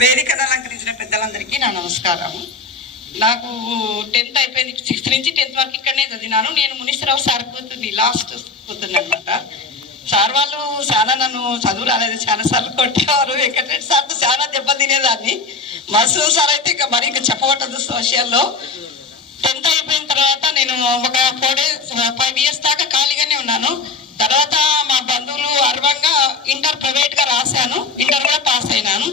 వేదికను అలంకరించిన పెద్దలందరికీ నా నమస్కారం. నాకు 10th అయిపోయింది. 6th నుంచి 10th వరకు ఇక్కడనే చదివినాను. నేను మునీశ్వరరావు సార్ కూతుర్ని, లాస్ట్ కూతుర్ని అనమాట. సార్ వాళ్ళు చాలా నన్ను చదువు రాలేదు, చాలా సార్లు కొట్టేవారు. వెంకటరెడ్డి సార్తో చాలా దెబ్బలు తినేదాన్ని. మసూద్ సార్ అయితే ఇంకా మరి ఇంకా చెప్పబట్టదు సోషల్లో. 10th అయిపోయిన తర్వాత నేను ఒక 5 years దాకా ఖాళీగానే ఉన్నాను. తర్వాత మా బంధువులు అర్వంగా ఇంటర్ ప్రైవేట్గా రాశాను. ఇంటర్ కూడా పాస్ అయినాను.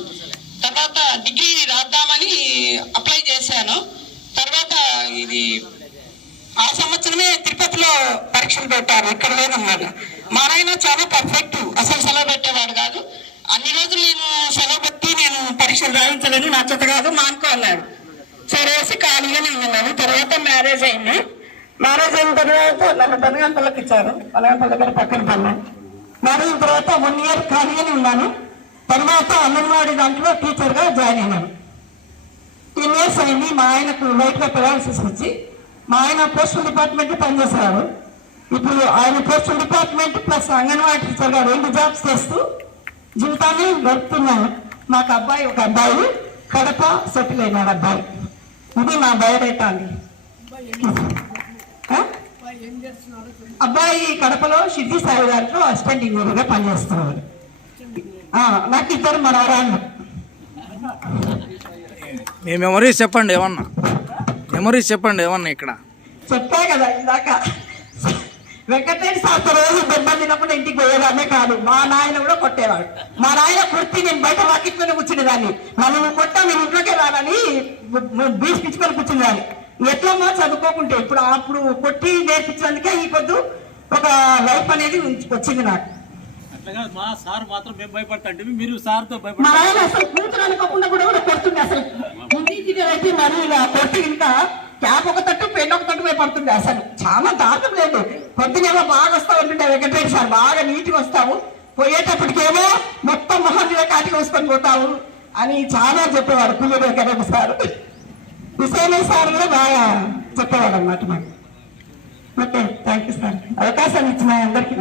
తర్వాత డిగ్రీ రాద్దామని అప్లై చేశాను. తర్వాత ఇది ఆ సంవత్సరమే తిరుపతిలో పరీక్షలు పెట్టారు, ఇక్కడ లేదన్నమాట. మా నాయన చాలా పర్ఫెక్ట్, అసలు సెలవు పెట్టేవాడు కాదు. అన్ని రోజులు నేను సెలవు పెట్టి నేను పరీక్షలు రాయించలేను, నా చేత కాదు మానుకో అన్నాడు. సరేసి ఖాళీగానే ఉన్నాను. తర్వాత మ్యారేజ్ అయింది. మ్యారేజ్ అయిన తర్వాత నన్ను బనగంపల్లికి ఇచ్చారు. బనగంపల్లి దగ్గర పక్కన పన్నా. మ్యారేజ్ అయిన తర్వాత 1 year ఖాళీగానే ఉన్నాను. తర్వాత అంగన్వాడీ దాంట్లో టీచర్గా జాయిన్ అయినాను. 10 years అయింది. మా ఆయనకు లైట్గా పెరాలసిస్ వచ్చి మా ఆయన పోస్టల్ డిపార్ట్మెంట్ పనిచేసేవాడు. ఇప్పుడు ఆయన పోస్టల్ డిపార్ట్మెంట్ ప్లస్ అంగన్వాడీ టీచర్గా 2 jobs చేస్తూ జీవితాన్ని గడుపుతున్నాను. మాకు ఒక అబ్బాయి కడప సెటిల్ అయినాడు అబ్బాయి. ఇది నా బయోడేటా అండి. అబ్బాయి కడపలో సిద్ధి సాయి గారిలో అసిస్టెంట్ ఇంజనీర్గా పనిచేస్తున్నాడు. నాకు 2 మనవరాళ్ళు. మీ మెమరీస్ చెప్పండి ఏమన్నా, మెమరీస్ చెప్పండి ఏమన్నా. ఇక్కడ చెప్పా కదా ఇందాక, వెంకటరెడ్డి సార్ రోజు దెబ్బలు తినకుండా ఇంటికి పోయేదాన్నే కాదు. మా నాయన కూడా కొట్టేవాడు. మా నాయన కొట్టి నేను బయట వాకిట్లోనే కూర్చునేదాన్ని. మనం కొట్టా నేను ఇంట్లోకే రానని బీసిపించుకొని కూర్చునేదాన్ని. ఎట్లమ్మా చదువుకోకుంటే అప్పుడు కొట్టి నేర్పించినందుకే ఈ పొద్దు ఒక లైఫ్ అనేది వచ్చింది నాకు. మా సార్ మాత్రం మేము భయపడతాంటే మీరు సార్తో మా ఆయన అసలు కూతురు అనుకోకుండా కూడా కొడుతుంది. అసలు ఇంటి అయితే మరి ఇలా కొట్టి ఇంకా క్యాప్ ఒక తట్టు పెన్ ఒక తట్టు పడుతుంది. అసలు చాలా దారుణం లేదు. పొద్దునేమో బాగా వస్తా ఉంటుండే వెంకటరెడ్డి సార్, బాగా నీట్గా వస్తావు, పోయేటప్పటికేమో మొత్తం మొహం మీద కాటికి వసుకొని పోతావు అని చాలా చెప్పేవాడు పుల్లూరు వెంకటరెడ్డి సార్. హుసేన్ సార్ కూడా బాగా చెప్పేవాడు అన్నమాట మాకు. ఓకే, థ్యాంక్ యూ సార్, అవకాశం ఇచ్చిన అందరికీ.